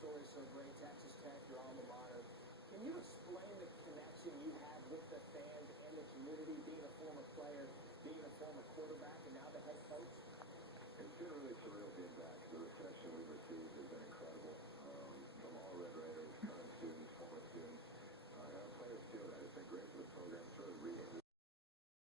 story so great, Texas Tech, your alma mater. Can you explain the connection you have with the fans and the community, being a former player, being a former quarterback, and now the head coach? It's been really surreal being back.